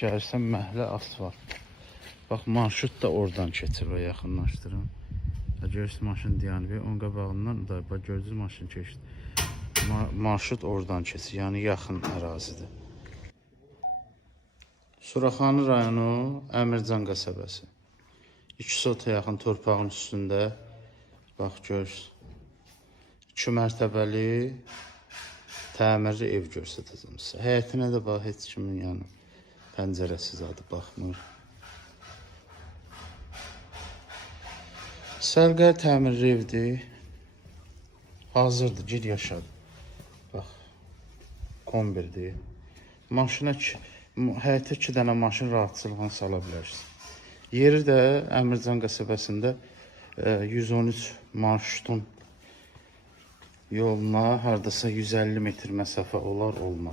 Gəlirsən məhlə asfalt. Bax, marşrut da oradan keçir, o yaxınlaşdırın. Görürsünüz maşın dayanıb, onun qabağından da bax gördünüz maşın keçdi. Marşrut oradan keçir, yəni yaxın ərazidir. Suraxanı rayonu Əmircan qəsəbəsi. 2 sota yaxın torpağın üstündə. Bax görürsünüz. 2 mərtəbəli təmirli ev göstərəcəm sizə. Həyətinə də bax, heç kimin yəni pəncərəsiz adı baxmır. Sərqə təmirli evdir. Hazırdır, gir yaşadı. Bax, kombirdir. Maşına, həyətə 2 dənə maşın rahatçılıqla sala bilərsiniz. Yeri də Əmircan qəsəbəsində 113 marşrutun yoluna hardasa 150 metr məsafə olar olmaz.